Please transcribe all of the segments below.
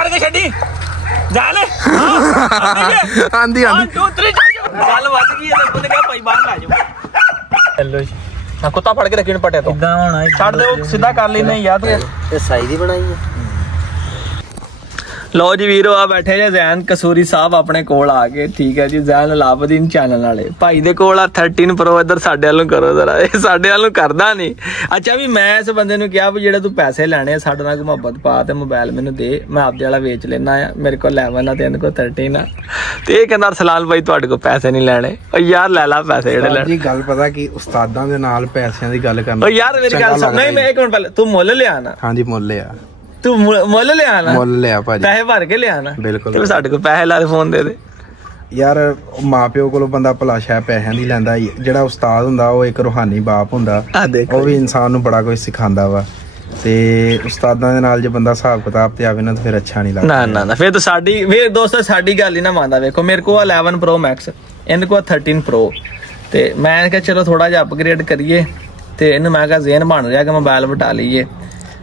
करके छड्डी जा ले आंदी 1 2 3 चल वज गई है तूने कहा भाई बाहर ला जाओ चलो जी हां कुत्ता फड़ के रखी ने पटे तो इदा होना छड़ दे सीधा कर लेने याद ये साई दी बनाई है लो जी वीरो आ बैठे जे जैन कसूरी साहब अपने कोल आ गए ठीक है जी जैन अलाउद्दीन चैनल वाले भाई दे कोल आ 13 प्रो इधर साडे वालों करो जरा ये साडे वालों करदा नहीं अच्छा भी मैं इस बंदे नु कहा भी जेड़ा तू पैसे लेने साडे नाल मोहब्बत पा ते मोबाइल मेनू दे मैं आपदे वाला बेच लेना है मेरे को 11 ते इनको 13 आ ते ये कहंदा सलाल भाई तुहाडे को पैसे नहीं लेने ओ यार ले ला पैसे जेड़े ले जी गल पता कि उस्तादां दे नाल पैसिਆਂ ਦੀ ਗੱਲ करना ओ यार मेरी गल सुन नहीं मैं एक मिनट पहले तू मुੱਲ लिया ना हां जी मुੱਲ लिया तू मुੱਲ लिया ना मुੱਲ लिया भाजी पैसे भर के लिया ना बिल्कुल ते साडे को पैसे ला फोन दे दे यार माँ प्यो कोलों बंदा भला शै पैसिਆਂ ਦੀ ਲੈਂਦਾ ਜਿਹੜਾ ਉਸਤਾਦ ਹੁੰਦਾ ਉਹ ਇੱਕ ਰੂਹਾਨੀ ਬਾਪ ਹੁੰਦਾ ਉਹ ਵੀ ਇਨਸਾਨ ਨੂੰ ਬੜਾ ਕੁਝ ਸਿਖਾਉਂਦਾ ਵਾ ਤੇ ਉਸਤਾਦਾਂ ਦੇ ਨਾਲ ਜੇ ਬੰਦਾ ਹਿਸਾਬ ਕਿਤਾਬ ਤੇ ਆਵੇ ਨਾ ਤਾਂ ਫਿਰ ਅੱਛਾ ਨਹੀਂ ਲੱਗਦਾ ਨਾ ਨਾ ਫਿਰ ਤਾਂ ਸਾਡੀ ਵੇ ਦੋਸਤੋ ਸਾਡੀ ਗੱਲ ਹੀ ਨਾ ਮੰਨਦਾ ਵੇਖੋ ਮੇਰੇ ਕੋਲ 11 Pro Max ਇਹਦੇ ਕੋਲ 13 Pro ਤੇ ਮੈਂ ਕਿਹਾ ਚਲੋ ਥੋੜਾ ਜਿਹਾ ਅਪਗ੍ਰੇਡ ਕਰੀਏ ਤੇ ਇਹਨੂੰ ਮੈਂ ਕਿਹਾ ਜ਼ੇਨ ਬਣ ਰਿਹਾ ਕਿ ਮੋਬਾਈਲ ਵਟਾ ਲਈਏ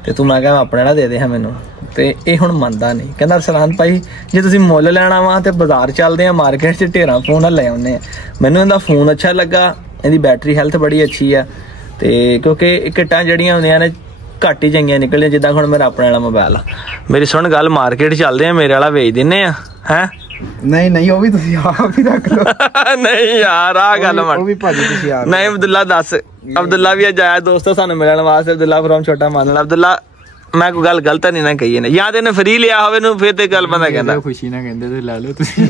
ਤੇ ਤੂੰ ਮੈਂ ਕਿਹਾ ਆਪਣੇ ਨਾਲ ਦੇ ਦੇ ਮੈਨੂੰ ਤੇ ਇਹ ਹੁਣ ਮੰਨਦਾ ਨਹੀਂ ਕਹਿੰਦਾ ਅਰਸਲਾਨ ਭਾਈ ਜੇ ਤੁਸੀਂ ਮੁੱਲ ਲੈਣਾ ਵਾ ਤੇ ਬਾਜ਼ਾਰ ਚੱਲਦੇ ਆ ਮਾਰਕੀਟ 'ਚ ਢੇਰਾਂ ਫੋਨ ਲੈ ਆਉਂਦੇ ਆ ਮੈਨੂੰ ਇਹਦਾ ਫੋਨ ਅੱਛਾ ਲੱਗਾ ਇਹਦੀ ਬੈਟਰੀ ਹੈਲਥ ਬੜੀ ਅੱਛੀ ਆ ਤੇ ਕਿਉਂਕਿ ਕਿੱਟਾਂ ਜਿਹੜੀਆਂ ਹੁੰਦੀਆਂ ਨੇ ਘੱਟ ਹੀ ਚੰਗੀਆਂ ਨਿਕਲੀਆਂ ਜਿੱਦਾਂ ਹੁਣ ਮੇਰਾ ਆਪਣੇ ਵਾਲਾ ਮੋਬਾਈਲ ਆ ਮੇਰੀ ਸੁਣ ਗੱਲ ਮਾਰਕੀਟ ਚੱਲਦੇ ਆ ਮੇਰੇ ਵਾਲਾ ਵੇਚ ਦਿੰਨੇ ਆ ਹੈ ਨਹੀਂ ਨਹੀਂ ਉਹ ਵੀ ਤੁਸੀਂ ਆਪ ਹੀ ਰੱਖ ਲਓ ਨਹੀਂ ਯਾਰ ਆ ਗੱਲ ਉਹ ਵੀ ਭਾਜੀ ਤੁਸੀਂ ਆਪ ਨਹੀਂ ਅਬਦੁੱਲਾ ਦੱਸ ਅਬਦੁੱਲਾ ਵੀ ਅੱਜ ਆਇਆ ਦੋਸਤੋ ਸਾਨੂੰ ਮਿਲਣ ਵਾਸਤੇ ਅਬਦੁੱਲਾ ਫਰੋਮ ਛੋਟਾ ਮਾਨਲ ਅਬਦੁੱਲਾ ਮੈਂ ਕੋਈ ਗੱਲ ਗਲਤ ਨਹੀਂ ਨਾ ਕਹੀ ਨੇ ਜਾਂ ਤੇ ਇਹਨੇ ਫਰੀ ਲਿਆ ਹੋਵੇ ਨੂੰ ਫਿਰ ਤੇ ਗੱਲ ਬੰਦਾ ਕਹਿੰਦਾ ਖੁਸ਼ੀ ਨਾਲ ਕਹਿੰਦੇ ਤੇ ਲੈ ਲਓ ਤੁਸੀਂ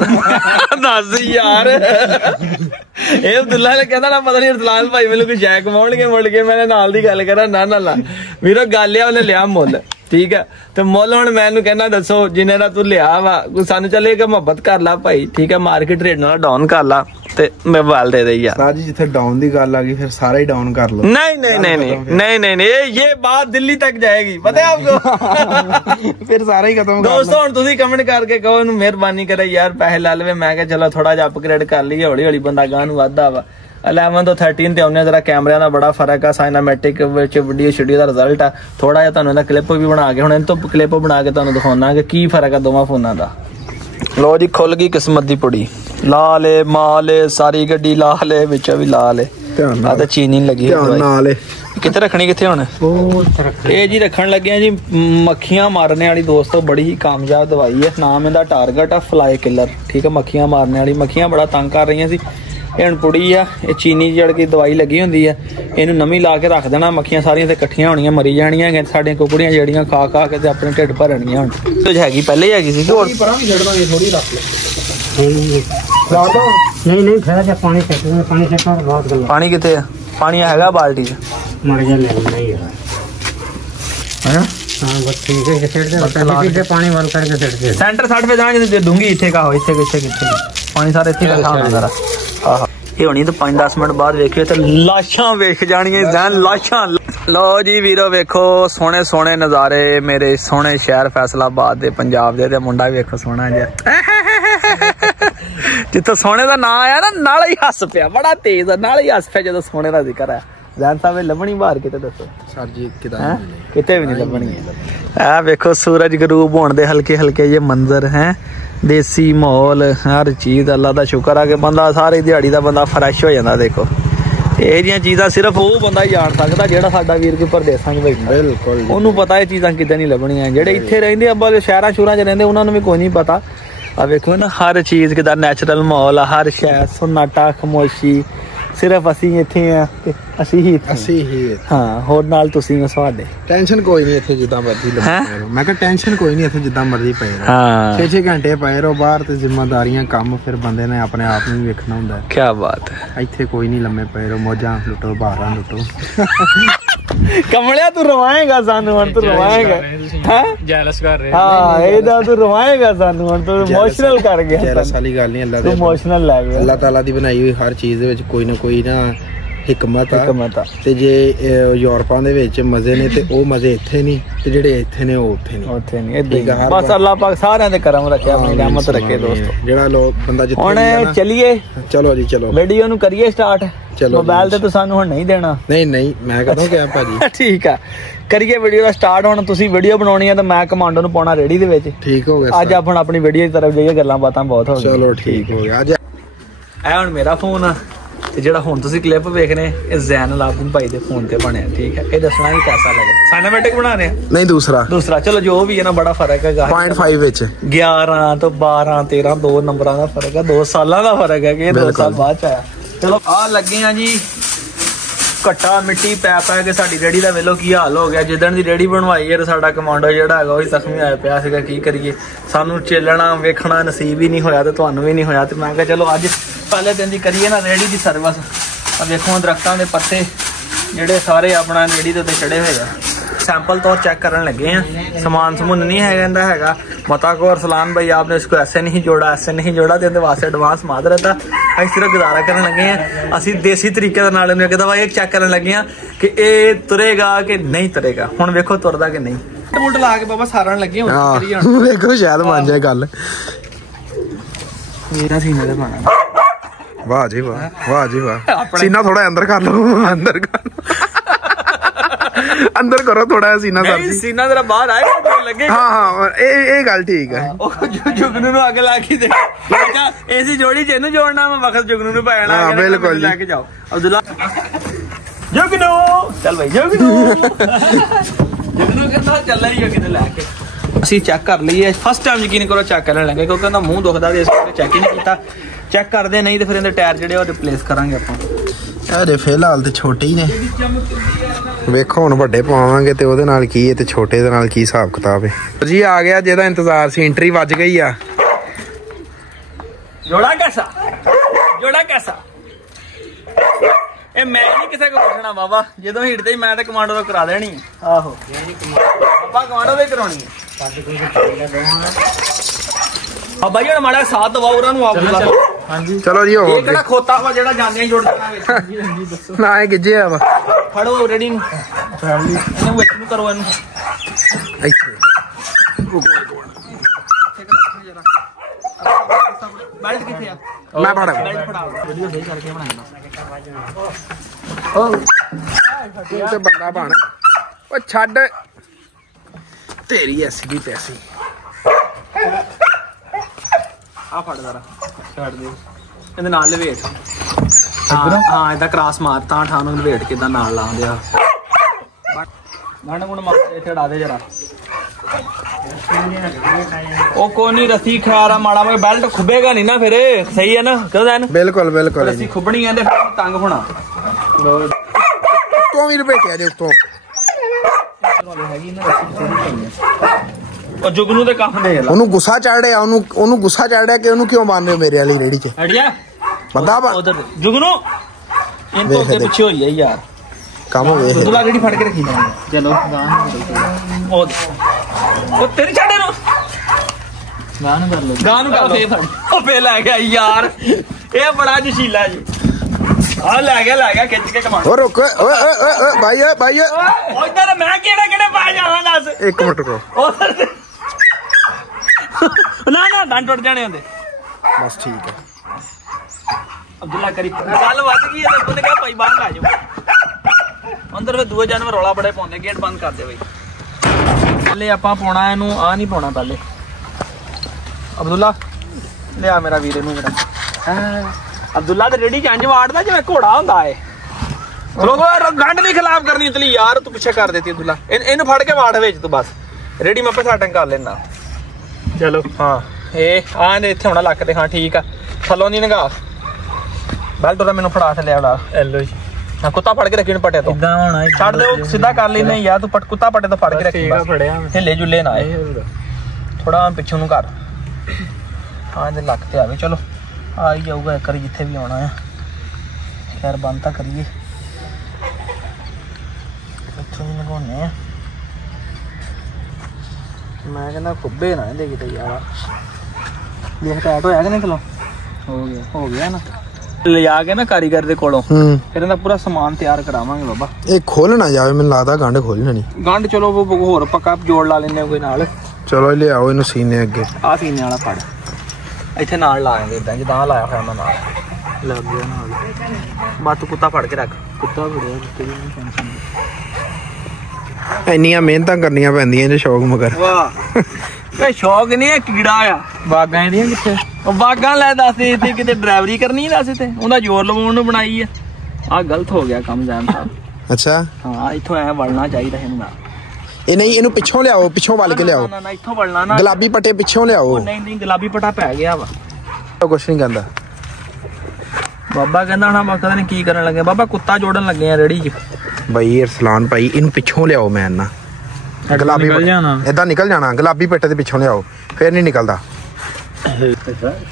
ਦੱਸ ਯਾਰ ਇਹ ਅਬਦੁੱਲਾ ਨੇ ਕਹਿੰਦਾ ਨਾ ਪਤਾ ਨਹੀਂ ਅਰਸਲਾਨ ਭਾਈ ਮੈਨੂੰ ਕੋਈ ਸ਼ੈ ਕਮਾਉਣਗੇ ਮੁੜ ਕੇ ਮੈਂ ਨਾਲ ਦੀ ਗੱਲ ਕਰਾਂ ਨਾ ਨਾ ਲਾ ਵੀਰੋ ਗੱਲ ਆ ਉਹਨੇ ਲਿਆ ਮੁੱਲ ਠੀਕ ਹੈ ਤੇ ਮੁੱਲ ਹੁਣ ਮੈਨੂੰ ਕਹਿੰਦਾ ਦੱਸੋ ਜਿੰਨੇ ਦਾ ਤੂੰ ਲਿਆ ਵਾ ਸਾਨੂੰ ਚੱਲੇਗਾ ਮੁਹੱਬਤ ਕਰ ਲਾ ਭਾਈ ਠੀਕ ਹੈ ਮਾਰਕੀਟ ਰੇਟ ਨਾਲ ਡਾਊਨ ਕਰ ਲਾ ਤੇ ਮੋਬਾਈਲ ਦੇ ਦੇ ਯਾਰ ਸਾਜੀ ਜਿੱਥੇ ਡਾਊਨ ਦੀ ਗੱਲ ਆ ਗਈ ਫਿਰ ਸਾਰਾ ਹੀ ਡਾਊਨ ਕਰ ਲਓ नहीं नहीं नहीं नहीं नहीं नहीं ये बात दिल्ली तक जाएगी पता है आपको फिर सारा ही खत्म दोस्तों ਹੁਣ ਤੁਸੀਂ ਕਮੈਂਟ ਕਰਕੇ ਕਹੋ ਇਹਨੂੰ ਮਿਹਰਬਾਨੀ ਕਰੇ ਯਾਰ ਪੈਸੇ ਲਾ ਲਵੇ ਮੈਂ ਕਿਹਾ ਚਲੋ ਥੋੜਾ ਜਿਹਾ ਅਪਗ੍ਰੇਡ ਕਰ ਲਈਏ ਹੌਲੀ ਹੌਲੀ ਬੰਦਾ ਗਾਂ ਨੂੰ ਵੱਧਦਾ ਵਾ 11 ਤੋਂ 13 ਤੇ ਆਉਨੇ ਜਰਾ ਕੈਮਰਿਆਂ ਦਾ ਬੜਾ ਫਰਕ ਆ ਸਾਈਨਾਮੈਟਿਕ ਵਿੱਚ ਵੀਡੀਓ ਸ਼ੂਡੀਓ ਦਾ ਰਿਜ਼ਲਟ ਆ ਥੋੜਾ ਜਿਹਾ ਤੁਹਾਨੂੰ ਇਹਦਾ ਕਲਿੱਪ ਵੀ ਬਣਾ ਕੇ ਹੁਣ ਇਹਨਾਂ ਤੋਂ ਕਲਿੱਪ ਬਣਾ ਕੇ ਤੁਹਾਨੂੰ ਦਿਖਾਉਣਾ ਕਿ ਕੀ ਫਰਕ ਆ ਦੋਵਾਂ ਫੋਨਾਂ ਦਾ ਲੋ ਜੀ ਖੁੱਲ ਗਈ ਕਿਸਮਤ ਦੀ ਪੁੜੀ ਲਾ ਲੇ ਮਾਲੇ ਸਾਰੀ ਗੱਡੀ ਲਾ ਲੇ ਵਿੱਚ ਵੀ ਲਾ ਲੇ ਆ ਤਾਂ ਚੀਨੀ ਲੱਗੀ ਨਾਲ ਕਿੱਥੇ ਰੱਖਣੀ ਕਿੱਥੇ ਹੁਣ ਇਹ ਜੀ ਰੱਖਣ ਲੱਗੇ ਆ ਜੀ ਮੱਖੀਆਂ ਮਾਰਨੇ ਵਾਲੀ ਦੋਸਤੋ ਬੜੀ ਹੀ ਕਾਮਯਾਬ ਦਵਾਈ ਹੈ ਨਾਮ ਇਹਦਾ ਟਾਰਗੇਟ ਆ ਫਲਾਈ ਕਿਲਰ ਠੀਕ ਹੈ ਮੱਖੀਆਂ ਮਾਰਨੇ ਵਾਲੀ ਮੱਖੀਆਂ ਬੜਾ ਤੰਗ ਕਰ ਰਹੀਆਂ ਸੀ ਇਹ ਹੁਣ ਪੁੜੀ ਆ ਇਹ ਚੀਨੀ ਜੜ ਕੇ ਦਵਾਈ ਲੱਗੀ ਹੁੰਦੀ ਆ ਇਹਨੂੰ ਨਵੀਂ ਲਾ ਕੇ ਰੱਖ ਦੇਣਾ ਮੱਖੀਆਂ ਸਾਰੀਆਂ ਤੇ ਇਕੱਠੀਆਂ ਹੋਣੀਆਂ ਮਰੀ ਜਾਣੀਆਂ ਸਾਡੀਆਂ ਕੁਕੜੀਆਂ ਜਿਹੜੀਆਂ ਖਾ ਖਾ ਕੇ ਤੇ ਆਪਣੇ ਢਿੱਡ ਭਰਣੀਆਂ ਹੁਣ ਤੇ ਹੈਗੀ ਪਹਿਲੇ ਹੈਗੀ ਸੀ ਹੋਰ ਪਰਾਂ ਵੀ ਛੱਡਣਾ ਥੋੜੀ ਰੱਖ ਲਓ नहीं थोड़ा सा पानी फेंकना पानी फेंकना बहुत गलत पानी कितने है पानी हैगा बाल्टी मर गया नहीं है हां बस ठीक है सेट से पानी वाल करके सेट दे सेंटर साइड पे जाना जे दूंगी इथे का हो इथे किथे पानी सारे इथे का होना जरा हां ये होनी तो 5-10 मिनट बाद देखियो तो लाशां वेख जानियां जान लाशां लो जी वीरो वेखो सोने सोने नजारे मेरे सोने शहर फैसलाबाद दे पंजाब दे मुंडा वेखो सोना जिहा जिथे सोने का नाम आया ना नाल ही हस पिया बड़ा तेज नाल ही हस पिया जो सोने का जिक्र है जैन साहब लभनी बाहर किते दसो सर जी किते भी नहीं लभनी है वेखो सूरज गरूब होने दे हल्के हल्के ये मंजर हैं देसी माहौल हर चीज अल्लाह का शुक्र है कि बंदा सारी दिहाड़ी का बंदा फ्रैश हो जाता देखो ਇਹ ਜਿਹੀਆਂ ਚੀਜ਼ਾਂ ਸਿਰਫ ਉਹ ਬੰਦਾ ਹੀ ਜਾਣ ਸਕਦਾ ਜਿਹੜਾ ਸਾਡਾ ਵੀਰ ਕੋਈ ਪਰਦੇਸਾਂ 'ਚ ਬੈਠਾ ਬਿਲਕੁਲ ਉਹਨੂੰ ਪਤਾ ਇਹ ਚੀਜ਼ਾਂ ਕਿਤੇ ਨਹੀਂ ਲੱਭਣੀਆਂ ਜਿਹੜੇ ਇੱਥੇ ਰਹਿੰਦੇ ਅੱਬਾ ਸ਼ਹਿਰਾਂ ਸ਼ੂਰਾਂ 'ਚ ਰਹਿੰਦੇ ਉਹਨਾਂ ਨੂੰ ਵੀ ਕੋਈ ਨਹੀਂ ਪਤਾ ਆ ਵੇਖੋ ਨਾ ਹਰ ਚੀਜ਼ ਕਿਦਾ ਨੈਚੁਰਲ ਮਾਹੌਲ ਆ ਹਰ ਸ਼ਹਿਰ ਸन्नाटा ਖਾਮੋਸ਼ੀ ਸਿਰਫ ਅਸੀਂ ਇੱਥੇ ਆ ਤੇ ਅਸੀਂ ਹੀ ਹਾਂ ਹੋਰ ਨਾਲ ਤੁਸੀਂ ਹੋ ਸਾਡੇ ਟੈਨਸ਼ਨ ਕੋਈ ਨਹੀਂ ਇੱਥੇ ਜਿੱਦਾਂ ਮਰਜ਼ੀ ਲੱਗੇ ਮੈਂ ਕਿਹਾ ਟੈਨਸ਼ਨ ਕੋਈ ਨਹੀਂ ਇੱਥੇ ਜਿੱਦਾਂ ਮਰਜ਼ੀ ਪਏ ਰਹੋ ਹਾਂ 6-6 ਘੰਟੇ ਪਏ ਰਹੋ ਬਾਹਰ ਤੇ ਜ਼ਿੰਮੇਵਾਰੀਆਂ ਕੰਮ ਫਿਰ ਬੰਦੇ ਨੇ ਆਪਣੇ ਆਪ ਨੂੰ ਵੇਖਣਾ ਹੁੰਦਾ ਕੀ ਬਾਤ ਹੈ ਇੱਥੇ ਕੋਈ ਨਹੀਂ ਲੰਮੇ ਪਏ ਰਹੋ ਮੌਜਾਂ ਲੁੱਟੋ ਬਾਹਰਾਂ ਲੁੱਟੋ ਕਮਲਿਆ ਤੂੰ ਰਵਾਏਗਾ ਸਾਨੂੰ ਹੁਣ ਤੂੰ ਰਵਾਏਗਾ ਹੈ ਜੈਲਸ ਕਰ ਰਿਹਾ ਹਾਂ ਇਹਦਾ ਤੂੰ ਰਵਾਏਗਾ ਸਾਨੂੰ ਹੁਣ ਤੂੰ ਇਮੋਸ਼ਨਲ ਕਰ ਗਿਆ ਜੈਲਸ ਵਾਲੀ ਗੱਲ ਨਹੀਂ ਅੱਲਾ ਤੂੰ ਇਮੋਸ਼ਨਲ ਲੱਗ ਗਿਆ ਅੱਲਾਹ ਤਾਲਾ ਦੀ ਬਣਾਈ ਹੋਈ ਹਰ ਚੀਜ਼ ਦੇ ਵਿੱਚ ਕੋਈ ਨਾ ਹਿਕਮਤ ਆ ਤੇ ਜੇ ਯੂਰਪਾਂ ਦੇ ਵਿੱਚ ਮਜ਼ੇ ਨੇ ਤੇ ਉਹ ਮਜ਼ੇ ਇੱਥੇ ਨਹੀਂ ਤੇ ਜਿਹੜੇ ਇੱਥੇ ਨੇ ਉਹ ਉੱਥੇ ਨਹੀਂ ਇਦਾਂ ਬਸ ਅੱਲਾਹ ਪਾਕ ਸਾਰਿਆਂ ਦੇ ਕਰਮ ਰੱਖੇ ਆਪਣੀ ਰਹਿਮਤ ਰੱਖੇ ਦੋਸਤੋ ਜਿਹੜਾ ਲੋਕ ਬੰਦਾ ਜਿੱਥੇ ਹੁਣ ਚੱਲੀਏ ਚਲੋ ਜੀ ਚਲੋ ਵੀਡੀਓ ਨੂੰ ਕਰੀਏ ਸਟਾਰਟ ਮੋਬਾਈਲ ਤੇ ਸਾਨੂੰ ਹੁਣ ਨਹੀਂ ਦੇਣਾ ਨਹੀਂ ਮੈਂ ਕਦੋਂ ਕਿਹਾ ਭਾਜੀ ਠੀਕ ਆ ਕਰੀਏ ਵੀਡੀਓ ਦਾ ਸਟਾਰਟ ਹੁਣ ਤੁਸੀਂ ਵੀਡੀਓ ਬਣਾਉਣੀ ਆ ਤਾਂ ਮੈਂ ਕਮਾਂਡੋ ਨੂੰ ਪਾਉਣਾ ਰੇੜੀ ਦੇ ਵਿੱਚ ਠੀਕ ਹੋ ਗਿਆ ਅੱਜ ਆਪਾਂ ਆਪਣੀ ਵੀਡੀਓ ਦੀ ਤਰਫ ਜਾਈਏ ਗੱਲਾਂ ਬਾਤਾਂ ਬਹੁਤ ਹੋ ਗਈਆਂ ਚਲੋ ਠੀਕ ਹੋ ਗਿਆ ਅੱਜ ਇਹ ਹੁਣ ਮੇਰਾ ਫੋਨ ਆ ਤੇ ਜਿਹੜਾ ਹੁਣ ਤੁਸੀਂ ਕਲਿੱਪ ਵੇਖਨੇ ਇਹ ਜ਼ੈਨ ਅਲਾਦੀਨ ਭਾਈ ਦੇ ਫੋਨ ਤੇ ਬਣਿਆ ਠੀਕ ਹੈ ਇਹ ਦੱਸਣਾ ਵੀ ਕੈਸਾ ਲੱਗੇ ਸਾਈਨੈਮੈਟਿਕ ਬਣਾਣੇ ਨਹੀਂ ਦੂਸਰਾ ਚਲੋ ਜੋ ਵੀ ਹੈ ਨਾ ਬੜਾ ਫਰਕ ਹੈਗਾ 0.5 ਵਿੱਚ 11 ਤੋਂ 12 13 2 ਨੰਬਰਾਂ ਦਾ ਫਰਕ ਹੈ 2 ਸਾਲਾਂ ਦਾ ਫਰਕ ਹੈ ਕਿ 2 ਸਾਲ ਬਾਅਦ ਚ ਆਇਆ ਚਲੋ ਆ ਲੱਗੇ ਆ ਜੀ ਘੱਟਾ ਮਿੱਟੀ ਪੈ ਕੇ ਸਾਡੀ ਰੇੜੀ ਦਾ ਵੇਲੋ ਕੀ ਹਾਲ ਹੋ ਗਿਆ ਜਿੱਦਣ ਦੀ ਰੇੜੀ ਬਣਵਾਈ ਯਾਰ ਸਾਡਾ ਕਮਾਂਡੋ ਜਿਹੜਾ ਹੈਗਾ ਉਹ ਜ਼ਖਮੀ ਆਇਆ ਪਿਆ ਸੀਗਾ ਕੀ ਕਰੀਏ ਸਾਨੂੰ ਚੱਲਣਾ ਵੇਖਣਾ ਨਸੀਬ ਹੀ ਨਹੀਂ ਹੋਇਆ ਤੇ ਤੁਹਾਨੂੰ ਵੀ ਨਹੀਂ ਹੋਇਆ ਤੇ ਮੈਂ ਕਿਹਾ ਚਲੋ ਅੱਜ ਪਹਿਲੇ ਦਿਨ ਦੀ ਕਰੀਏ ਨਾ ਰੇੜੀ ਦੀ ਸਰਵਿਸ ਆ ਵੇਖੋ ਦਰਖਤਾਂ ਦੇ ਪੱਤੇ ਜਿਹੜੇ ਸਾਰੇ ਆਪਣਾ ਰੇੜੀ ਦੇ ਉੱਤੇ ਚੜੇ ਹੋਏ ਆ सैंपल तो चेक करने लगे हैं सामान समून नहीं है मता को और सलाम भाई आपने इसको ऐसे नहीं जोड़ा तो वास्ते एडवांस माद रहता अस सिर्फ गुजारा करने लगे हैं असी देसी तरीके दवा ये चेक करने लगे हैं कि ये तुरेगा कि नहीं तुरेगा हुण वेखो तुरदा कि नहीं बूट ला के बाबा सारण लगे वेखो शायद मान जाए गल मेरा सीना ते पाना वाह जी वाह सीना थोड़ा अंदर कर लो अंदर करो थोड़ा सीना सीना जरा बाहर आएगा लगे हाँ ये गल ठीक है जुगनू नु आगे ला के दे ऐसी जोड़ी जेनु जोड़ना मैं वक्त जुगनू नु पाना बिल्कुल लेके जाओ अब्दुल्ला जुगनू चल भाई जुगनू कितना चल रही है किधर लेके ਅਸੀਂ ਚੈੱਕ ਕਰ ਲਈਏ ਫਸਟ ਟਾਈਮ ਯਕੀਨ ਕਰੋ ਚੈੱਕ ਕਰਨ ਲੱਗੇ ਕਿਉਂਕਿ ਉਹਦਾ ਮੂੰਹ ਦੁਖਦਾ ਤੇ ਇਸ ਕਰਕੇ ਚੈੱਕ ਹੀ ਨਹੀਂ ਕੀਤਾ ਚੈੱਕ ਕਰਦੇ ਨਹੀਂ ਤੇ ਫਿਰ ਇਹਦੇ ਟਾਇਰ ਜਿਹੜੇ ਉਹ ਰਿਪਲੇਸ ਕਰਾਂਗੇ ਆਪਾਂ ਅਰੇ ਫਿਲਹਾਲ ਤੇ ਛੋਟੇ ਹੀ ਨੇ ਵੇਖੋ ਹੁਣ ਵੱਡੇ ਪਾਵਾਂਗੇ ਤੇ ਉਹਦੇ ਨਾਲ ਕੀ ਹੈ ਤੇ ਛੋਟੇ ਦੇ ਨਾਲ ਕੀ ਹਿਸਾਬ ਕਿਤਾਬ ਹੈ ਜੀ ਆ ਗਿਆ ਜਿਹਦਾ ਇੰਤਜ਼ਾਰ ਸੀ ਐਂਟਰੀ ਵੱਜ ਗਈ ਆ ਜੋੜਾ ਕੈਸਾ ਇਹ ਮੈਂ ਨਹੀਂ ਕਿਸੇ ਕੋ ਪੁੱਛਣਾ ਬਾਬਾ ਜਦੋਂ ਹੀਟਦੇ ਹੀ ਮੈਂ ਤੇ ਕਮਾਂਡੋ ਤੋਂ ਕਰਾ ਦੇਣੀ ਆਹੋ ਆਪਾਂ ਕਮਾਂਡੋ ਦੇ ਕਰਾਉਣੀ ਹੈ ਆ ਭਾਈ ਹੁਣ ਮਾੜਾ ਸਾਥ ਦਵਾਓ ਉਹਨਾਂ ਨੂੰ ਆਪ ਬੁਲਾ ਹਾਂਜੀ ਚਲੋ ਜੀ ਹੋ ਇਹ ਕਿਹੜਾ ਖੋਤਾ ਵਾ ਜਿਹੜਾ ਜਾਂਦੇ ਹੀ ਜੁੜ ਜਾਣਾ ਵਿੱਚ ਹਾਂਜੀ ਹਾਂਜੀ ਦੱਸੋ ਨਾ ਇਹ ਗਿੱਜਿਆ ਵਾ ਫੜੋ ਰੈਡੀ ਨੂੰ ਇਹਨੂੰ ਵਿੱਚ ਨੂੰ ਕਰੋ ਇਹਨੂੰ ਇੱਥੇ ਬੈਲਟ ਕਿੱਥੇ ਆ ਮੈਂ ਫੜਾ ਬੈਲਟ ਫੜਾ ਵੀਡੀਓ ਸਹੀ ਕਰਕੇ ਬਣਾਉਣਾ ਤੂੰ ਤੇ ਬੰਦਾ ਬਣ ਓ ਛੱਡ ਤੇਰੀ ਐਸੀ ਦੀ ਪੈਸੀ ਆ ਫੜ ਜ਼ਰਾ ਛੱਡ ਦੇ ਇਹਦੇ ਨਾਲ ਲਵੇਟ ਹਾਂ ਇਹਦਾ ਕ੍ਰਾਸ ਮਾਰ ਤਾਂ ਠਾਂ ਨੂੰ ਲਵੇਟ ਕਿਦਾਂ ਨਾਲ ਲਾਉਂਦੇ ਆ ਗੁਣ ਮਾਰ ਇੱਥੇ ਡਾ ਦੇ ਜਰਾ ਉਹ ਕੋਨੀ ਰੱਸੀ ਖਿਆਰਾ ਮਾੜਾ ਮੋਟਾ ਬੈਲਟ ਖੁੱਬੇਗਾ ਨਹੀਂ ਨਾ ਫਿਰ ਸਹੀ ਹੈ ਨਾ ਕਿਉਂ ਬਿਲਕੁਲ ਰੱਸੀ ਖੁੱਬਣੀ ਆ ਤੇ ਫਿਰ ਤੰਗ ਹੋਣਾ ਤੂੰ ਵੀ ਲਪੇਟਿਆ ਜੇ ਉੱਤੋਂ ਹੈਗੀ ਨਾ ਉਹ ਜੁਗਨੂ ਦੇ ਕੰਮ ਦੇ ਉਹਨੂੰ ਗੁੱਸਾ ਚੜਿਆ ਉਹਨੂੰ ਗੁੱਸਾ ਚੜਿਆ ਕਿ ਉਹਨੂੰ ਕਿਉਂ ਮੰਨ ਰਹੇ ਹੋ ਮੇਰੇ ਵਾਲੀ ਰੇੜੀ 'ਚ ਹਟਿਆ ਬੰਦਾ ਉਧਰ ਜੁਗਨੂ ਇਹਨਾਂ ਤੋਂ ਅੱਗੇ ਪਿੱਛੇ ਹੋਈ ਆ ਯਾਰ ਕੰਮ ਵੇਖ ਦੁਲਾ ਰੇੜੀ ਫੜ ਕੇ ਰੱਖੀ ਚਲੋ ਉਹ ਤੇਰੀ ਛੱਡੇ ਨੂੰ ਗਾਂ ਨੂੰ ਕਰ ਲੋ ਉਹ ਫੇ ਲੈ ਗਿਆ ਯਾਰ ਇਹ ਬੜਾ ਜਸ਼ੀਲਾ ਜੀ ਆ ਲੈ ਗਿਆ ਖਿੱਚ ਕੇ ਕਮਾਂਡ ਓ ਰੁਕ ਓਏ ਭਾਈ ਉਧਰ ਮੈਂ ਕਿਹੜੇ ਪਾ ਜਾਵਾਂ ਦੱਸ ਇੱਕ ਮਿੰਟ ਰੁਕੋ ਉਧਰ ਨਾ ਦੰਦ ਟੁੱਟ ਜਾਣੇ ਹੁੰਦੇ ਬਸ ਠੀਕ ਹੈ ਅਬਦੁੱਲਾ ਕਰੀ ਗੱਲ ਵੱਜ ਗਈ ਹੈ ਉਹਨੇ ਕਿਹਾ ਭਾਈ ਬਾਹਰ ਆ ਜਾਓ ਅੰਦਰ ਵੇ ਦੂਏ ਜਾਨਵਰ ਰੌਲਾ ਬੜੇ ਪਾਉਂਦੇ ਗੇਟ ਬੰਦ ਕਰ ਦੇ ਬਈ ਪਹਿਲੇ ਆਪਾਂ ਪਾਉਣਾ ਇਹਨੂੰ ਆ ਨਹੀਂ ਪਾਉਣਾ ਪਹਿਲੇ ਅਬਦੁੱਲਾ ਲਿਆ ਮੇਰਾ ਵੀਰ ਇਹਨੂੰ ਮੇਰਾ ਅਬਦੁੱਲਾ ਤੇ ਰੇੜੀ ਚ ਇੰਜ ਵਾੜਦਾ ਜਿਵੇਂ ਘੋੜਾ ਹੁੰਦਾ ਏ ਲੋਗੋ ਗੰਢ ਨਹੀਂ ਖਿਲਾਫ ਕਰਨੀ ਉਤਲੀ ਯਾਰ ਤੂੰ ਪਿੱਛੇ ਕਰ ਦਿੱਤੀ ਅਬਦੁੱਲਾ ਇਹਨੂੰ ਫੜ ਕੇ ਵਾੜ ਵਿੱਚ ਤੂੰ ਬਸ ਰੇੜੀ ਮੈਂ ਆਪੇ ਸੈਟਿੰਗ ਕਰ ਲੈਣਾ ਚਲੋ ਹਾਂ ਇਹ ਆ ਨੇ ਇੱਥੇ ਹੋਣਾ ਲੱਕ ਤੇ ਹਾਂ ਠੀਕ ਆ ਥੱਲੋਂ ਦੀ ਨਗਾ ਬੈਲਟ ਉਹਦਾ ਮੈਨੂੰ ਫੜਾ ਥੱਲੇ ਆੜਾ ਐਲੋ ਜੀ ਹਾਂ ਕੁੱਤਾ ਫੜ ਕੇ ਰੱਖੀ ਨੂੰ ਪਟੇ ਤੋਂ ਇਦਾਂ ਹੋਣਾ ਛੱਡ ਦੇ ਉਹ ਸਿੱਧਾ ਕਰ ਲੈਨੇ ਯਾਰ ਤੂੰ ਕੁੱਤਾ ਪਟੇ ਤੋਂ ਫੜ ਕੇ ਰੱਖੀ ਬਸ ਹਿੱਲੇ ਜੁੱਲੇ ਨਾ ਆਏ ਥੋੜਾ ਪਿੱਛੋਂ ਨੂੰ ਕਰ ਹਾਂ ਇਹਦੇ ਲੱਕ ਤੇ ਆਵੇ ਚਲੋ ਆ ਹੀ ਜਾਊਗਾ ਇੱਕ ਵਾਰੀ ਜਿੱਥੇ ਵੀ ਆਉਣਾ ਆ ਖੈਰ ਬੰਦ ਤਾਂ ਕਰੀਏ ਇੱਥੋਂ ਵੀ ਲਗਾਉਣੇ ਆ ਮੈਂ ਕਹਿੰਦਾ ਖੁੱਬੇ ਨਾ ਇਹਦੇ ਕਿਤੇ ਯਾਰ ਦੇਖ ਟਾਇਟ ਹੋਇਆ ਕਿ ਨਹੀਂ ਚਲੋ ਹੋ ਗਿਆ ਨਾ ਲਿਆ ਕੇ ਨਾ ਕਾਰੀਗਰ ਦੇ ਕੋਲੋਂ ਫਿਰ ਇਹਦਾ ਪੂਰਾ ਸਮਾਨ ਤਿਆਰ ਕਰਾਵਾਂਗੇ ਬਾਬਾ। ਇਹ ਖੋਲ ਨਾ ਜਾਵੇ, ਮੈਨੂੰ ਲੱਗਦਾ ਗੰਢ ਖੋਲਣੀ ਨਹੀਂ। ਗੰਢ ਚਲੋ ਉਹ ਹੋਰ ਪੱਕਾ ਜੋੜ ਲਾ ਲੈਂਦੇ ਕੋਈ ਨਾਲ। ਚਲੋ ਲਿਆਓ ਇਹਨੂੰ ਸੀਨੇ ਅੱਗੇ। ਆ ਸੀਨੇ ਵਾਲਾ ਫੜ ਇੱਥੇ ਨਾਲ ਲਾਵਾਂਗੇ ਇਦਾਂ ਜਿੱਦਾਂ ਲਾਇਆ ਹੋਇਆ ਮੈਂ ਨਾਲ ਲੱਗ ਗਿਆ ਨਾਲ। ਬਸ ਤੂੰ ਕੁੱਤਾ ਫੜ ਕੇ ਰੱਖ। ਕੁੱਤਾ ਫੜਿਆ ਕੁੱਤੇ ਦੀ ਟੈਨਸ਼ਨ ਨਹੀਂ। ਇੰਨੀਆਂ ਮਿਹਨਤਾਂ ਕਰਨੀਆਂ ਪੈਂਦੀਆਂ ਜੇ ਸ਼ੌਕ ਮਗਰ। ਵਾਹ ਇਹ ਸ਼ੌਕ ਨਹੀਂ ਹੈ ਕੀੜਾ ਆ। ਬਾਗਾਂ ਇਹਦੀਆਂ ਕਿੱਥੇ? ਉਹ ਬਾਗਾਂ ਲੈ ਦੱਸ ਇੱਥੇ ਕਿਤੇ ਡਰਾਈਵਰੀ ਕਰਨੀ ਦੱਸ ਤੇ ਉਹਦਾ ਜ਼ੋਰ ਲਵਾਉਣ ਨੂੰ ਬਣਾਈ ਆ। ਆਹ ਗਲਤ ਹੋ ਗਿਆ ਕੰਮ ਜਾਨ ਸਾਹਿਬ। ਅੱਛਾ ਹਾਂ ਇੱਥੋਂ ਐ ਵੜਨਾ ਚਾਹੀਦਾ ਇਹਨੂੰ। ਇਹ ਨਹੀਂ ਇਹਨੂੰ ਪਿੱਛੋਂ ਲਿਆਓ, ਪਿੱਛੋਂ ਵੱਲ ਕੇ ਲਿਆਓ। ਨਾ ਇੱਥੋਂ ਵੜਨਾ ਨਾ। ਗੁਲਾਬੀ ਪੱਟੇ ਪਿੱਛੋਂ ਲਿਆਓ। ਨਹੀਂ ਗੁਲਾਬੀ ਪੱਟਾ ਪੈ ਗਿਆ ਵਾ। ਕੁਛ ਨਹੀਂ ਕਹਿੰਦਾ ਬਾਬਾ। ਕਹਿੰਦਾ ਹੁਣ ਪਤਾ ਨਹੀਂ ਕੀ ਕਰਨ ਲੱਗੇ ਬਾਬਾ। ਕੁੱਤਾ ਜੋੜਨ ਲੱਗੇ ਆ ਰੇੜੀ 'ਚ ਬਈ ਅਰਸਲਾਨ ਭਾਈ। ਇਹਨੂੰ ਪਿੱਛੋਂ ਲਿਆਓ ਮੈਂ ਨਾ ਗੁਲਾਬੀ ਏਦਾਂ ਨਿਕਲ ਜਾਣਾ। ਗੁਲਾਬੀ ਪੱਟੇ ਦੇ ਪਿੱਛੋਂ ਲਿਆਓ ਫਿਰ ਨਹੀਂ ਨਿਕਲਦਾ।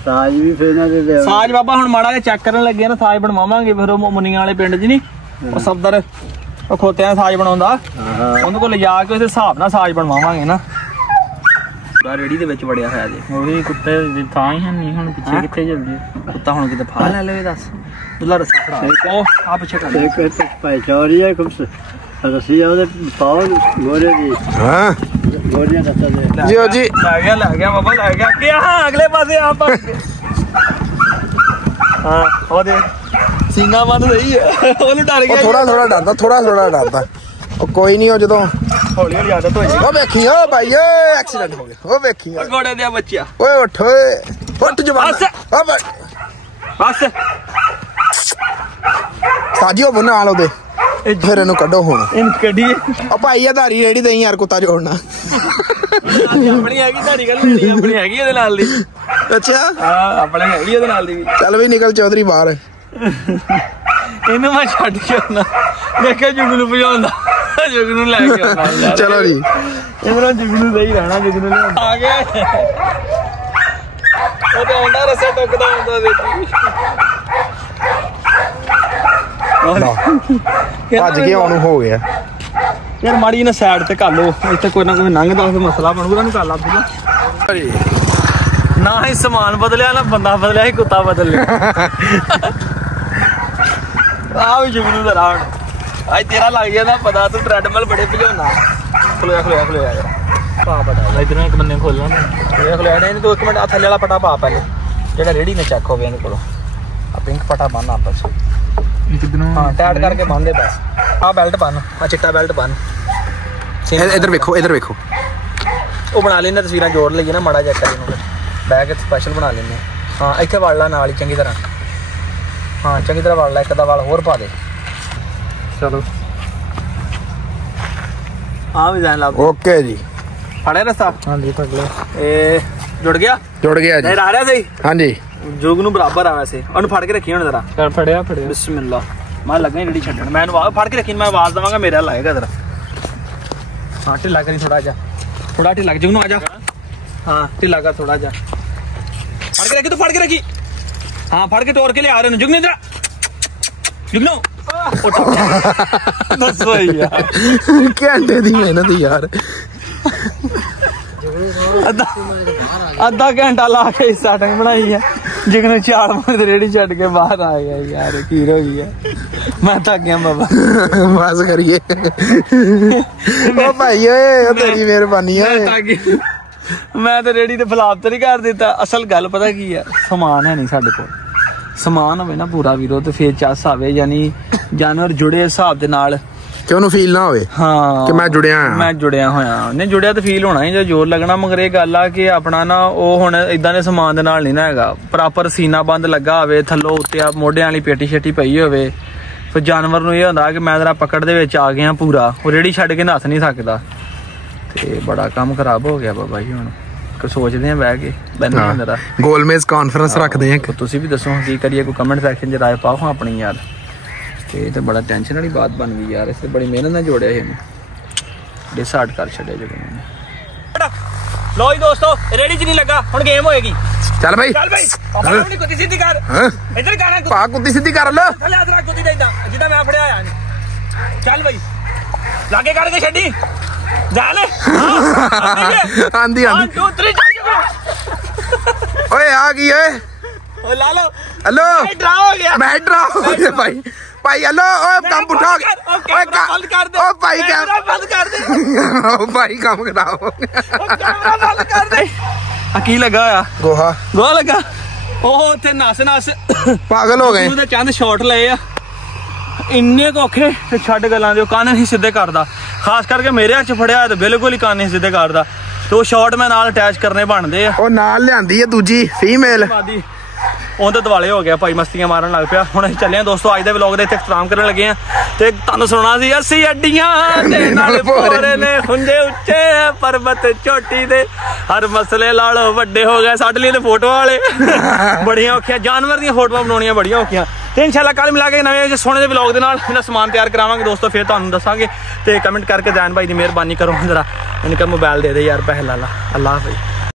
ਸਾਜ ਵੀ ਫੇਰ ਸਾਜ ਬਾਬਾ ਹੁਣ ਮਾੜਾ ਜਿਹਾ ਚੈੱਕ ਕਰਨ ਲੱਗੇ ਨਾ। ਸਾਜ ਬਣਵਾਵਾਂਗੇ ਫਿਰ ਉਹ ਮੁੰਨੀਆਂ ਵਾਲੇ ਪਿੰਡ 'ਚ ਨਹੀਂ ਉਹ ਸਫਦਰ ਉਹ ਖੋਤਿਆਂ ਦਾ ਸਾਜ ਬਣਾਉਂਦਾ। ਉਹਦੇ ਕੋਲ ਲਿਜਾ ਕੇ ਉਹਦੇ ਹਿਸਾਬ ਨਾਲ ਸਾਜ ਬਣਵਾਵਾਂਗੇ ਨਾ। ਰੇੜੀ ਦੇ ਵਿੱਚ ਵੜਿਆ ਹੋਇਆ ਜੀ। ਉਹਦੇ ਕੁੱਤੇ ਥਾਂ ਹੀ ਨਹੀਂ ਹੁਣ ਪਿੱਛੇ ਕਿੱਥੇ ਚੱਲਦੇ ਕੁੱਤਾ। ਹੁਣ ਕਿਤੇ ਫਾਹ ਲੈ ਲਵੇ ਦੱਸ। ਦੁੱਲਾ ਰਸਾ ਖੜਾ ਉਹ ਆ ਪਿੱਛੇ ਕਰ ਪਹਿਚਾਰੀ ਹੈ ਕੁਛ ਰਸੀ ਉਹਦੇ ਪਾਉ ਗੋਰੇ ਦੀ। ਹਾਂ ਗੋਰੀਆਂ ਦੱਸਦੇ ਜੀ ਜੀ ਲੈ ਗਿਆ ਬਾਬਾ ਲੈ ਗਿਆ ਅੱਗੇ। ਹਾਂ ਅਗਲੇ ਪਾਸੇ ਆ ਪਾ ਹਾਂ ਉਹਦੇ ਸੀਨਾ ਬੰਦ ਸਹੀ ਹੈ। ਉਹਨੂੰ ਡਰ ਗਿਆ। ਥੋੜਾ ਡਰਦਾ ਉਹ ਕੋਈ ਨਹੀਂ। ਉਹ ਜਦੋਂ ਹੌਲੀ ਹੌਲੀ ਆਦਤ ਹੋ ਜਾਏਗੀ। ਉਹ ਵੇਖੀ ਓ ਭਾਈ ਓਏ ਐਕਸੀਡੈਂਟ ਹੋ ਗਿਆ। ਉਹ ਵੇਖੀ ਘੋੜੇ ਦੇ ਬੱਚਿਆ ਓਏ ਉੱਠ ਜਵਾਨ। ਬਸ ਸਾਜੀਓ ਬੁਨਾ ਨਾਲ ਉਹਦੇ ਫਿਰ ਇਹਨੂੰ ਕੱਢੋ ਹੁਣ। ਇਹਨੂੰ ਕੱਢੀਏ। ਉਹ ਭਾਈ ਆਧਾਰੀ ਰੇੜੀ ਦੇਈ ਯਾਰ ਕੁੱਤਾ ਜੋੜਨਾ। ਆਪਣੀ ਹੈਗੀ ਧਾਰੀ ਗੱਲ ਨਹੀਂ ਆਪਣੀ ਹੈਗੀ ਇਹਦੇ ਨਾਲ ਦੀ। ਅੱਛਾ ਹਾਂ ਆਪਣੇ ਹੈਗੀ ਇਹਦੇ ਨਾਲ ਦੀ ਵੀ। ਚੱਲ ਵੀ ਨਿਕਲ ਚੌਧਰੀ ਬਾਹਰ। ਇਹਨੂੰ ਮੈਂ ਛੱਡ ਕੇ ਆਉਣਾ। ਦੇਖਿਆ ਜੁਗਨੂ ਭਜਾਉਂਦਾ ਜੁਗਨੂ ਲੈ ਕੇ ਆਉਣਾ। ਚਲੋ ਜੀ ਇਹਨੂੰ ਜੁਗਨੂ ਸਹੀ ਰਹਿਣਾ। ਜੁਗਨੂ ਨੇ ਆ ਗਿਆ ਉਹ ਤਾਂ ਆਉਂਦਾ ਰਸਾ ਟੁੱਕਦਾ ਹੁੰਦਾ ਦੇਖੀ। ਭੱਜ ਕੇ ਆਉਣ ਹੋ ਗਿਆ ਯਾਰ। ਮਾੜੀ ਨਾ ਸਾਈਡ ਤੇ ਕਰ ਲੋ। ਇੱਥੇ ਕੋਈ ਨਾ ਕੋਈ ਲੰਘਦਾ ਹੋਵੇ ਮਸਲਾ ਬਣੂਗਾ। ਉਹਨੂੰ ਕਰ ਲਾ ਪਹਿਲਾਂ। ਨਾ ਹੀ ਸਮਾਨ ਬਦਲਿਆ ਨਾ ਬੰਦਾ ਬਦਲਿਆ ਹੀ ਕੁੱਤਾ ਬਦਲ ਲਿਆ। ਆ ਵੀ ਜੁਗਨੂ ਦਾ ਰਾਣ ਅੱਜ ਤੇਰਾ ਲੱਗ ਜਾਂਦਾ ਪਤਾ। ਤੂੰ ਟ੍ਰੈਡਮਿਲ ਬੜੇ ਭਜਾਉਣਾ। ਖਲੋਇਆ ਯਾਰ ਪਾ ਪਟਾ ਇਧਰੋਂ ਇੱਕ ਬੰਨੇ ਖੋਲਣਾ ਖਲੋਇਆ ਨਹੀਂ ਤੂੰ। ਇੱਕ ਮਿੰਟ ਆ ਥੱਲੇ ਵਾਲਾ ਪਟਾ ਪਾ ਪਹਿਲੇ ਜਿਹੜਾ ਰੇੜੀ ਨੇ ਚੱਕ ਹੋਵੇ ਇਹਦੇ ਕੋਲੋਂ। ਆ ਪਿੰਕ ਪਟਾ ਬੰਨ ਆਪਸ ਹਾਂ ਟਾਈਟ ਕਰਕੇ ਬੰਨਦੇ ਬਸ। ਆ ਬੈਲਟ ਬੰਨ। ਆ ਚਿੱਟਾ ਬੈਲਟ ਬੰਨ। ਇੱਧਰ ਵੇਖੋ ਉਹ ਬਣਾ ਲੈਂਦੇ ਤਸਵੀਰਾਂ ਜੋੜ ਲਈਏ ਨਾ ਮਾੜਾ ਜਿਹਾ ਕਰੀ ਬੈਗ ਸਪੈਸ਼ਲ ਬਣਾ ਲੈਂਦੇ। ਹਾਂ ਇੱਥੇ ਵੜ ਲਾ ਨਾਲ ਹੀ ਚੰਗੀ ਤਰ੍ਹਾਂ। ਹਾਂ ਚੰਗੀ ਤਰ੍ਹਾਂ ਵੜ ਲਾ। ਇੱਕ ਦਾ ਵਾਲ ਹੋਰ ਪਾ ਦੇ। ਚਲੋ ਆ ਵੀ ਜਾਣ ਲੱਗ। ਓਕੇ ਜੀ ਫੜਿਆ ਰਸਤਾ। ਹਾਂਜੀ ਫੜ ਲਿਆ। ਇਹ ਜੁੜ ਗਿਆ ਜੀ। ਨਹੀਂ ਆ ਰਿਹਾ ਸਹੀ। ਹਾਂਜੀ ਜੋਗ ਨੂੰ ਬਰਾਬਰ ਆ ਵੈਸੇ। ਉਹਨੂੰ ਫੜ ਕੇ ਰੱਖੀ ਹੁਣ ਜ਼ਰਾ। ਫੜਿਆ ਬਿਸਮਿਲ੍ਲਾ। ਮੈਂ ਲੱਗਾ ਰੇੜੀ ਛੱਡਣ। ਮੈਂ ਇਹਨੂੰ ਫੜ ਕੇ ਰੱਖੀ। ਮੈਂ ਆਵਾਜ਼ ਦੇਵਾਂਗਾ ਮੇਰਾ ਲਾਏਗਾ ਜ਼ਰਾ। ਹਾਂ ਢਿੱਲਾ ਕਰੀ ਥੋੜਾ ਜਿਹਾ। ਥੋੜਾ ਢਿੱਲਾ ਜੋਗ ਨੂੰ ਆ ਜਾ। ਹਾਂ ਢਿੱਲਾ ਕਰ ਥੋੜਾ ਜਿਹਾ। ਫੜ ਕੇ ਰੱਖੀ ਤੂੰ। ਫੜ ਕੇ ਰੱਖੀ। ਹਾਂ ਫੜ ਕੇ ਤੋੜ ਕੇ ਲਿਆ ਰਹੇ ਨੇ। ਜੁਗਨੇ ਜ਼ਰਾ ਜੁਗਨੋ ਦੱਸੋ ਯਾਰ ਘੰਟੇ ਦੀ ਮਿਹਨਤ ਯਾਰ। ਅੱਧਾ ਘੰਟਾ ਲਾ ਕੇ ਸੈਟਿੰਗ ਬਣਾਈ ਹੈ। ਜਿਗਨੂੰ 4 ਮਿੰਟ ਰੇੜੀ ਛੱਡ ਕੇ ਬਾਹਰ ਆ ਗਿਆ ਯਾਰ। ਕੀ ਹੋ ਗਈ ਹੈ। ਮੈਂ ਥੱਕ ਗਿਆ ਬਾਬਾ। ਬਸ ਕਰੀਏ। ਉਹ ਭਾਈ ਓਏ ਤੇਰੀ ਮਿਹਰਬਾਨੀ ਆ। ਮੈਂ ਤਾਂ ਰੇੜੀ ਤੇ ਫਲਾਪ ਤੇ ਨਹੀਂ ਕਰ ਦਿੱਤਾ। ਅਸਲ ਗੱਲ ਪਤਾ ਕੀ ਆ ਸਮਾਨ ਹੈ ਨਹੀਂ ਸਾਡੇ ਕੋਲ। ਸਮਾਨ ਹੋਵੇ ਨਾ ਪੂਰਾ ਵੀਰੋ ਤੇ ਫੇਰ ਚੱਸ ਆਵੇ। ਯਾਨੀ ਜਾਨਵਰ ਜੁੜੇ ਹਿਸਾਬ ਦੇ ਨਾਲ ਕਿ ਉਹਨੂੰ ਫੀਲ ਨਾ ਹੋਵੇ ਹਾਂ ਕਿ ਮੈਂ ਜੁੜਿਆ ਹੋਇਆ। ਨਹੀਂ ਜੁੜਿਆ ਤਾਂ ਫੀਲ ਹੋਣਾ ਹੀ ਜੇ ਜ਼ੋਰ ਲੱਗਣਾ। ਮਗਰ ਇਹ ਗੱਲ ਆ ਕਿ ਆਪਣਾ ਨਾ ਉਹ ਹੁਣ ਇਦਾਂ ਦੇ ਸਮਾਨ ਦੇ ਨਾਲ ਨਹੀਂ ਨਾ ਹੈਗਾ। ਪ੍ਰੋਪਰ ਸੀਨਾ ਬੰਦ ਲੱਗਾ ਹੋਵੇ। ਥੱਲੋਂ ਉੱਤੇ ਆ ਮੋਢਿਆਂ ਵਾਲੀ ਪੇਟੀ ਸ਼ੇਟੀ ਪਈ ਹੋਵੇ। ਫਿਰ ਜਾਨਵਰ ਨੂੰ ਇਹ ਹੁੰਦਾ ਕਿ ਮੈਂ ਜਰਾ ਪਕੜ ਦੇ ਵਿੱਚ ਆ ਗਿਆ ਪੂਰਾ। ਉਹ ਰੇੜੀ ਛੱਡ ਕੇ ਨੱਸ ਨਹੀਂ ਸਕਦਾ। ਤੇ ਬੜਾ ਕੰਮ ਖਰਾਬ ਹੋ ਗਿਆ ਬਾਬਾ ਜੀ। ਹੁਣ ਸੋਚਦੇ ਆ ਬਹਿ ਕੇ ਬੰਦਾ ਗੋਲਮੇਜ਼ ਕਾਨਫਰੰਸ ਰੱਖਦੇ ਆ। ਤੁਸੀਂ ਵੀ ਦੱਸੋ ਕੀ ਕਰੀਏ। ਕੋਈ ਕਮੈਂਟ ਸੈਕਸ਼ਨ 'ਚ ਰਾਏ ਪਾਓ ਆਪਣੀ ਯਾਰ। ਇਹ ਤਾਂ ਬੜਾ ਟੈਨਸ਼ਨ ਵਾਲੀ ਬਾਤ ਬਣ ਗਈ ਯਾਰ। ਇਸ ਬੜੀ ਮਿਹਨਤ ਨਾਲ ਜੋੜਿਆ ਇਹਨੂੰ। ਡਿਸਾਰਡ ਕਰ ਛੱਡਿਆ ਜਦੋਂ। ਲੋ ਜੀ ਦੋਸਤੋ ਰੇੜੀ 'ਚ ਨਹੀਂ ਲੱਗਾ। ਹੁਣ ਗੇਮ ਹੋਏਗੀ। ਚੱਲ ਭਾਈ ਆਪਣੀ ਕੁੱਤੀ ਸਿੱਧੀ ਕਰ। ਇੱਧਰ ਕਰ ਪਾ ਕੁੱਤੀ ਸਿੱਧੀ ਕਰ ਲੋ। ਥੱਲੇ ਹੱਥ ਰੱਖ ਕੁੱਤੀ ਦਾ ਇਦਾਂ ਜਿੱਦਾਂ ਮੈਂ ਫੜਿਆ ਆਇਆ ਨਹੀਂ। ਚੱਲ ਬਾਈ ਲਾਗੇ ਕਰਕੇ ਛੱਡੀ। ਜਾ ਲੈ ਆਂਦੀ 1 2 3 ਓਏ ਆ ਗਈ ਓਏ ਲਾ ਲੋ। हेलो ड्रा हो गया, मैं ड्रा हो गया भाई भाई। हेलो ओ काम उठा बंद कर दे ओ भाई कैमरा बंद कर दे ओ भाई काम खराब हो गया, कैमरा बंद कर दे। की लगा होया गोहा लगा ਉਹ ਉੱਥੇ ਨਸ ਪਾਗਲ ਹੋ ਗਏ। ਉਹਦੇ ਚੰਦ ਸ਼ਾਟ ਲਏ ਆ ਇੰਨੇ ਔਖੇ ਤੇ ਛੱਡ ਗੱਲਾਂ ਦੇ, ਉਹ ਕੰਨ ਨਹੀਂ ਸਿੱਧੇ ਕਰਦਾ, ਖਾਸ ਕਰਕੇ ਮੇਰੇ ਹੱਥ ਚ ਫੜਿਆ ਤੇ ਬਿਲਕੁਲ ਹੀ ਕੰਨ ਨਹੀਂ ਸਿੱਧੇ ਕਰਦਾ, ਤੇ ਉਹ ਸ਼ਾਟ ਮੈਂ ਨਾਲ ਅਟੈਚ ਕਰਨੇ ਬਣਦੇ ਆ। ਉਹ ਨਾਲ ਲਿਆਂਦੀ ਹੈ ਦੂਜੀ ਫੀਮੇਲ, ਉਹਦੇ ਦੁਆਲੇ ਹੋ ਗਿਆ ਭਾਈ, ਮਸਤੀਆਂ ਮਾਰਨ ਲੱਗ ਪਿਆ। ਹੁਣ ਅਸੀਂ ਚੱਲੇ ਆ ਦੋਸਤੋ, ਅੱਜ ਦੇ ਵਲੌਗ ਦੇ ਇੱਥੇ ਇਖਤਤਾਮ ਕਰਨ ਲੱਗੇ ਆ, ਤੇ ਤੁਹਾਨੂੰ ਸੁਣਾਉਣਾ ਸੀ ਅਸੀਂ ਅੱਡੀਆਂ ਤੇ ਨਾਲ ਭੋਰੇ ਨੇ ਹੁੰਦੇ ਉੱਚੇ ਪਰਬਤ ਚੋਟੀ ਦੇ, ਹਰ ਮਸਲੇ ਲਾਲੋ ਵੱਡੇ ਹੋ ਗਏ। ਸਾਡੇ ਲਈ ਤੇ ਫੋਟੋਆਂ ਵਾਲੇ ਬੜੀਆਂ ਔਖੀਆਂ, ਜਾਨਵਰ ਦੀਆਂ ਫੋਟੋਆਂ ਬਣਾਉਣੀਆਂ ਬੜੀਆਂ ਔਖੀਆਂ। ਤੇ ਇਨਸ਼ਾਅੱਲਾ ਕੱਲ ਮਿਲਾ ਕੇ ਨਵੇਂ ਸੋਹਣੇ ਦੇ ਵਲੌਗ ਦੇ ਨਾਲ ਇਹਨਾਂ ਸਮਾਨ ਤਿਆਰ ਕਰਾਵਾਂਗੇ ਦੋਸਤੋ, ਫਿਰ ਤੁਹਾਨੂੰ ਦੱਸਾਂਗੇ। ਤੇ ਕਮੈਂਟ ਕਰਕੇ ਜ਼ੈਨ ਭਾਈ ਦੀ ਮਿਹਰਬਾਨੀ ਕਰੋ, ਜਰਾ ਇਨਕਾ ਮੋਬਾਈਲ ਦੇ ਦੇ ਯਾਰ, ਪੈਸੇ ਲਾ ਲਾ। ਅੱਲਾਹ ਹਾਫਿਜ਼।